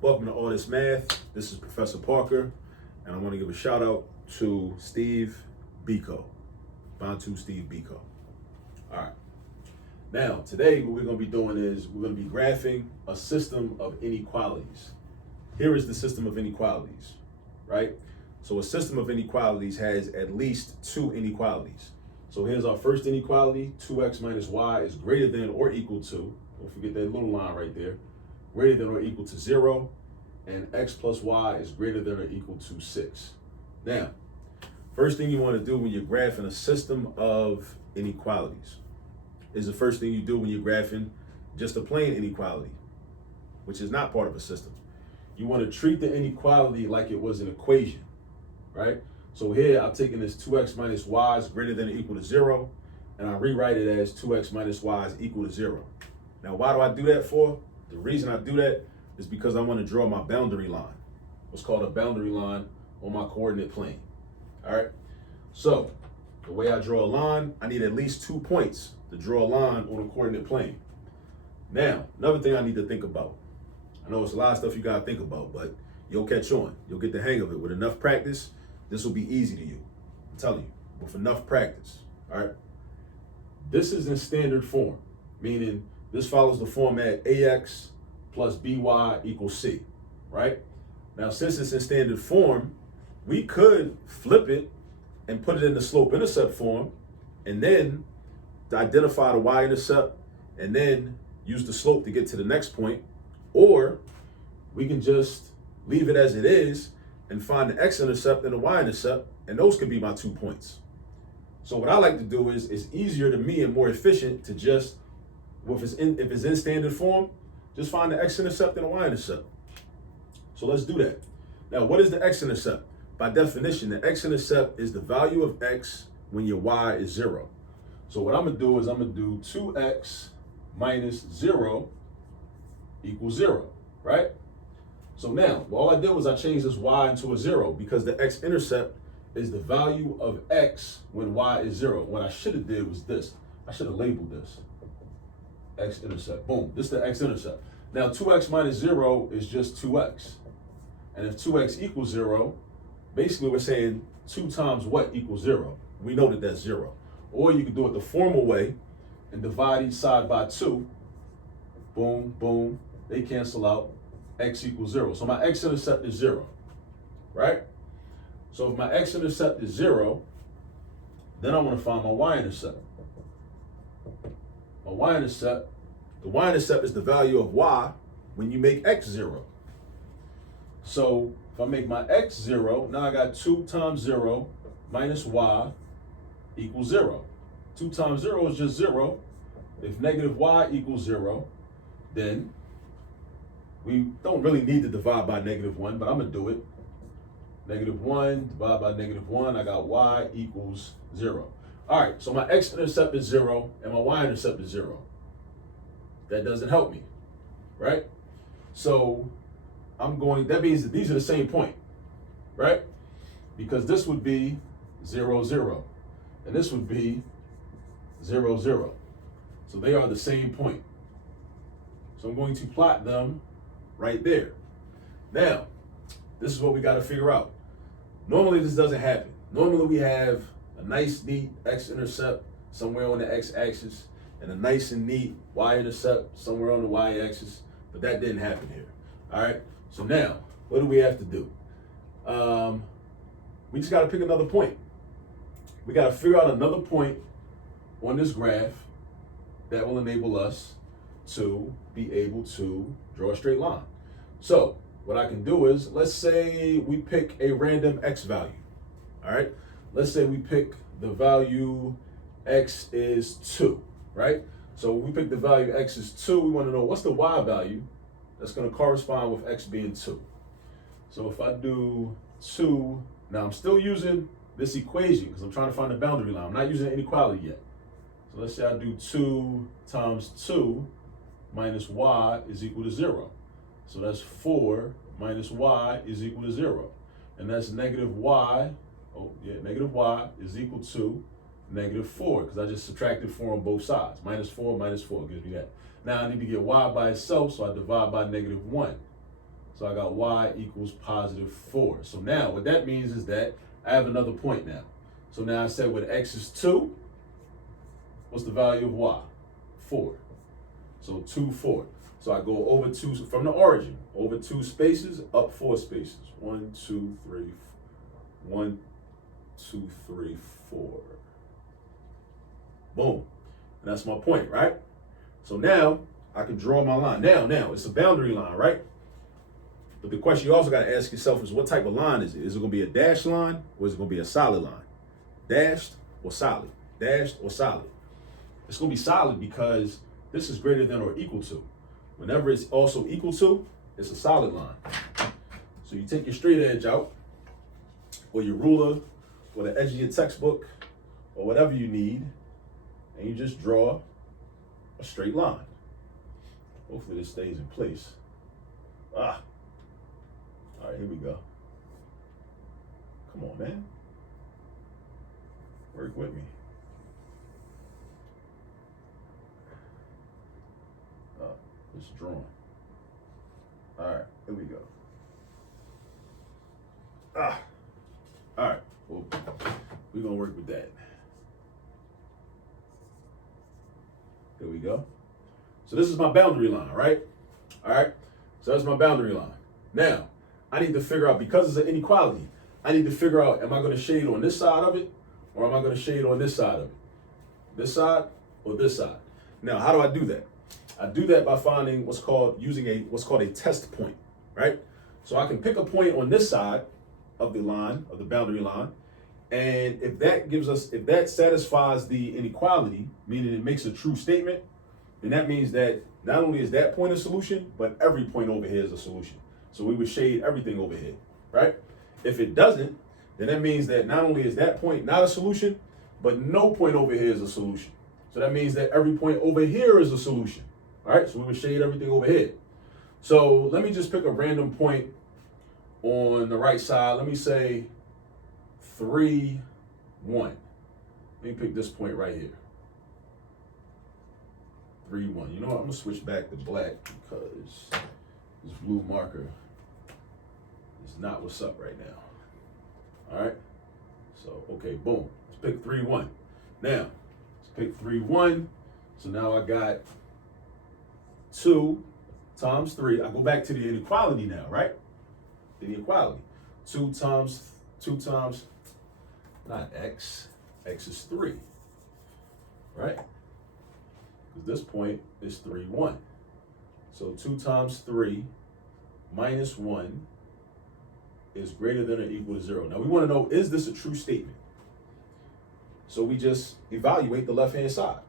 Welcome to All This Math. This is Professor Parker, and I want to give a shout out to Steve Biko. Bantu Steve Biko. All right. Now, today what we're going to be doing is we're going to be graphing a system of inequalities. Here is the system of inequalities, right? So a system of inequalities has at least two inequalities. So here's our first inequality, 2x minus y is greater than or equal to, don't forget that little line right there, greater than or equal to 0, and x plus y is greater than or equal to 6. Now, first thing you want to do when you're graphing a system of inequalities is the first thing you do when you're graphing just a plain inequality, which is not part of a system. You want to treat the inequality like it was an equation, right? So here I've taken this 2x minus y is greater than or equal to 0, and I rewrite it as 2x minus y is equal to 0. Now, why do I do that for? The reason I do that is because I want to draw my boundary line, what's called a boundary line on my coordinate plane. All right. So the way I draw a line, I need at least 2 points to draw a line on a coordinate plane. Now, another thing I need to think about. I know it's a lot of stuff you got to think about, but you'll catch on. You'll get the hang of it. With enough practice, this will be easy to you. I'm telling you, with enough practice. All right. This is in standard form, meaning this follows the format AX plus BY equals C, right? Now, since it's in standard form, we could flip it and put it in the slope-intercept form and then identify the Y-intercept and then use the slope to get to the next point. Or we can just leave it as it is and find the X-intercept and the Y-intercept, and those could be my 2 points. So what I like to do is, it's easier to me and more efficient to just, if it's in standard form, just find the X-intercept and the Y-intercept. So let's do that. Now, what is the X-intercept? By definition, the X-intercept is the value of X when your Y is 0. So what I'm gonna do is I'm gonna do 2X minus 0 equals 0, right? So now, all I did was I changed this Y into a 0 because the X-intercept is the value of X when Y is 0. What I should have did was this. I should have labeled this X-intercept. Boom, this is the X-intercept. Now 2x minus 0 is just 2x. And if 2x equals 0, basically we're saying 2 times what equals 0. We know that that's 0. Or you can do it the formal way and divide each side by 2. Boom, boom, they cancel out. X equals 0. So my X-intercept is 0, right? So if my X-intercept is 0, then I want to find my Y-intercept. My Y-intercept, the Y-intercept is the value of Y when you make X 0. So if I make my X 0, now I got 2 times 0 minus Y equals 0. 2 times 0 is just 0. If negative Y equals 0, then we don't really need to divide by negative 1, but I'm going to do it. Negative 1 divided by negative 1, I got Y equals 0. All right, so my X-intercept is 0 and my Y-intercept is 0. That doesn't help me, right? So that means that these are the same point, right? Because this would be 0, 0, and this would be 0, 0. So they are the same point. So I'm going to plot them right there. Now, this is what we got to figure out. Normally this doesn't happen. Normally we have a nice, neat X-intercept somewhere on the X-axis and a nice and neat Y-intercept somewhere on the Y-axis, but that didn't happen here. All right, so now, what do we have to do? We just got to pick another point. We got to figure out another point on this graph that will enable us to be able to draw a straight line. So what I can do is, let's say we pick a random X value, all right? Let's say we pick the value X is 2, right? So we pick the value X is 2, we want to know what's the Y value that's going to correspond with X being 2. So if I do 2, now I'm still using this equation because I'm trying to find the boundary line. I'm not using inequality yet. So let's say I do 2 times 2 minus Y is equal to 0. So that's 4 minus Y is equal to 0. And that's negative Y, negative Y is equal to negative 4, because I just subtracted 4 on both sides. Minus 4 gives me that. Now I need to get Y by itself, so I divide by negative 1. So I got y equals positive 4. So now what that means is that I have another point now. So now I said when x is 2, what's the value of y? 4. So 2, 4. So I go over 2 from the origin, over 2 spaces, up 4 spaces. 1, 2, 3, 1, 2, 3, 4. Boom. And that's my point, right? So now I can draw my line. Now it's a boundary line, right? But the question you also got to ask yourself is what type of line is it? Is it going to be a dashed line or is it going to be a solid line? Dashed or solid? Dashed or solid? It's going to be solid because this is greater than or equal to. Whenever it's also equal to, it's a solid line. So you take your straight edge out, or your ruler, or the edge of your textbook, or whatever you need, and you just draw a straight line. Hopefully this stays in place. All right, here we go. Come on, man. Work with me. It's drawn. All right, here we go. All right, well, we're gonna work with that. Here we go. So this is my boundary line, right? All right, so that's my boundary line. Now, I need to figure out, because it's an inequality, I need to figure out, am I gonna shade on this side of it, or am I gonna shade on this side of it? This side or this side? Now, how do I do that? I do that by finding using what's called a test point, right? So I can pick a point on this side of the line, of the boundary line, and if that satisfies the inequality, meaning it makes a true statement, then that means that not only is that point a solution, but every point over here is a solution. So we would shade everything over here, right? If it doesn't, then that means that not only is that point not a solution, but no point over here is a solution. So that means that every point over here is a solution. All right, so we would shade everything over here. So let me just pick a random point on the right side. Let me say 3, 1. Let me pick this point right here. 3, 1. You know what? I'm gonna switch back to black because this blue marker is not what's up right now. All right. So okay, boom. Let's pick 3, 1. Now let's pick 3, 1. So now I got 2 times 3. I go back to the inequality now, right? The inequality. 2 times, not x. X is 3, right? Because this point is 3, 1. So 2 times 3 minus 1 is greater than or equal to 0. Now we want to know, is this a true statement? So we just evaluate the left-hand side.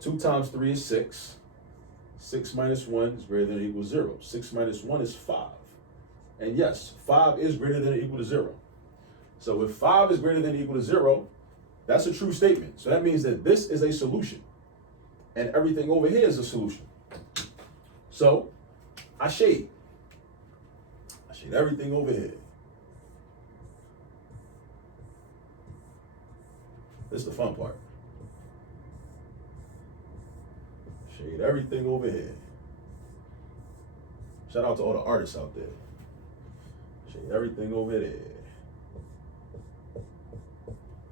2 times 3 is 6. 6 minus 1 is greater than or equal to 0. 6 minus 1 is 5. And yes, 5 is greater than or equal to 0. So if 5 is greater than or equal to 0, that's a true statement. So that means that this is a solution. And everything over here is a solution. So I shade. I shade everything over here. This is the fun part. Shade everything over here. Shout out to all the artists out there. Shade everything over there.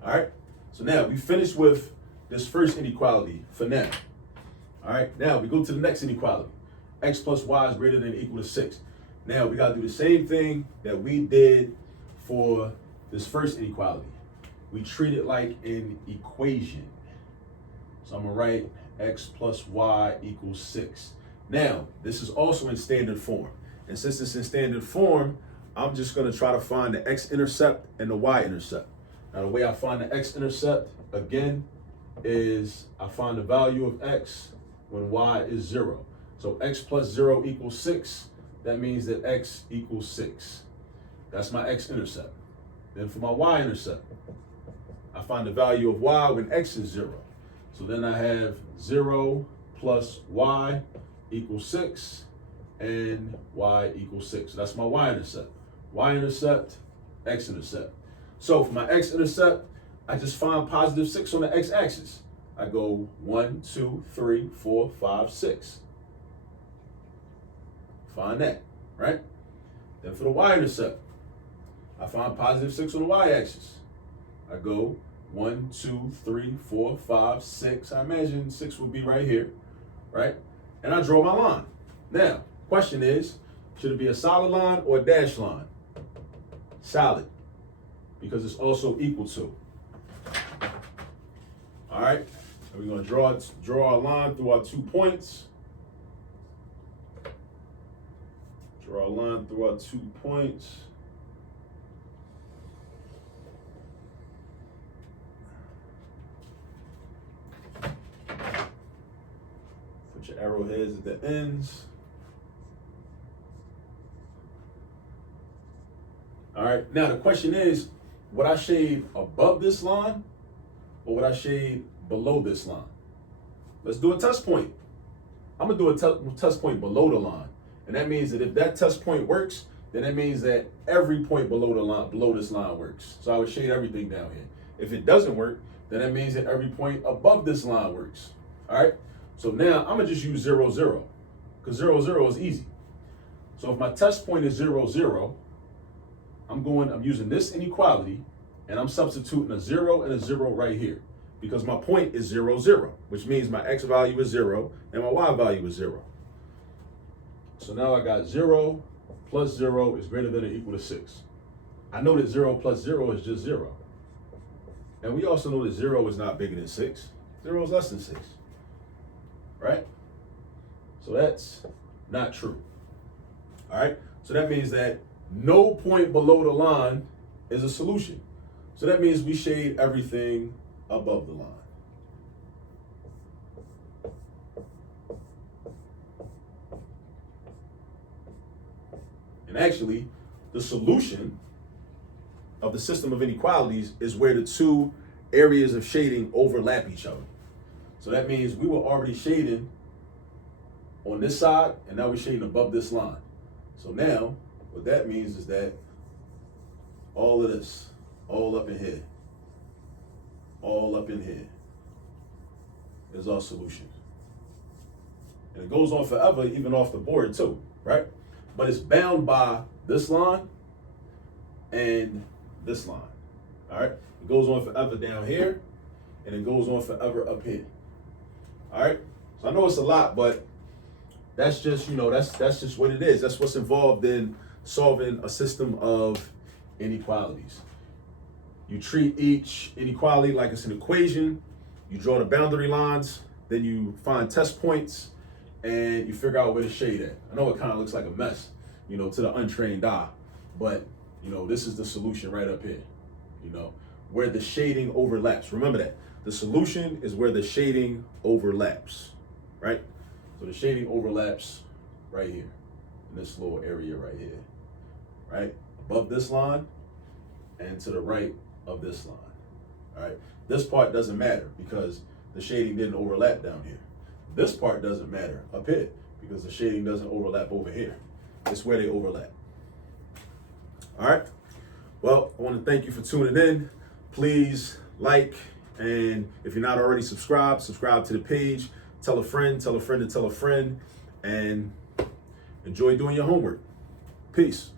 All right. So now we finished with this first inequality for now. All right. Now we go to the next inequality. X plus y is greater than or equal to 6. Now we got to do the same thing that we did for this first inequality. We treat it like an equation. So I'm going to write x plus y equals 6. Now, this is also in standard form. And since it's in standard form, I'm just going to try to find the X-Intercept and the Y-Intercept. Now, the way I find the X-Intercept, again, is I find the value of x when y is 0. So x plus 0 equals 6. That means that x equals 6. That's my X-Intercept. Then for my Y-Intercept, I find the value of y when x is 0. So then I have 0 plus y equals 6 and y equals 6. So that's my Y-Intercept. Y-Intercept, X-Intercept. So for my X-Intercept, I just find positive 6 on the x-axis. I go 1, 2, 3, 4, 5, 6. Find that, right? Then for the Y-intercept, I find positive 6 on the Y-axis. I go 1, 2, 3, 4, 5, 6. I imagine 6 would be right here, right? And I draw my line. Now, question is, should it be a solid line or a dashed line? Solid, because it's also equal to. All right, and we're gonna draw a line through our 2 points. Draw a line through our 2 points. Put your arrowheads at the ends. All right, now the question is, would I shade above this line or would I shade below this line? Let's do a test point. I'm gonna do a test point below the line. And that means that if that test point works, then that means that every point below the line, below this line works. So I would shade everything down here. If it doesn't work, then that means that every point above this line works. All right, so now I'm gonna just use 0, 0, because 0, 0 is easy. So if my test point is 0, 0, I'm using this inequality and I'm substituting a 0 and a 0 right here because my point is 0, 0, which means my X value is 0 and my Y value is 0. So now I got 0 plus 0 is greater than or equal to 6. I know that 0 plus 0 is just 0. And we also know that 0 is not bigger than 6. 0 is less than 6, right? So that's not true. All right, so that means that no point below the line is a solution. So that means we shade everything above the line. And actually, the solution of the system of inequalities is where the 2 areas of shading overlap each other. So that means we were already shading on this side, and now we're shading above this line. So now, what that means is that all of this, all up in here, is our solution. And it goes on forever, even off the board too, right? But it's bound by this line and this line, all right? It goes on forever down here, and it goes on forever up here, all right? So I know it's a lot, but that's just, that's just what it is. That's what's involved in solving a system of inequalities. You treat each inequality like it's an equation. You draw the boundary lines, then you find test points, and you figure out where to shade at. I know it kind of looks like a mess, to the untrained eye, but this is the solution right up here, where the shading overlaps. Remember that. The solution is where the shading overlaps, right? So the shading overlaps right here, in this little area right here, right? Above this line and to the right of this line, all right? This part doesn't matter because the shading didn't overlap down here. This part doesn't matter up here because the shading doesn't overlap over here. It's where they overlap. All right. Well, I want to thank you for tuning in. Please like, and if you're not already subscribed, subscribe to the page. Tell a friend, tell a friend to tell a friend, and enjoy doing your homework. Peace.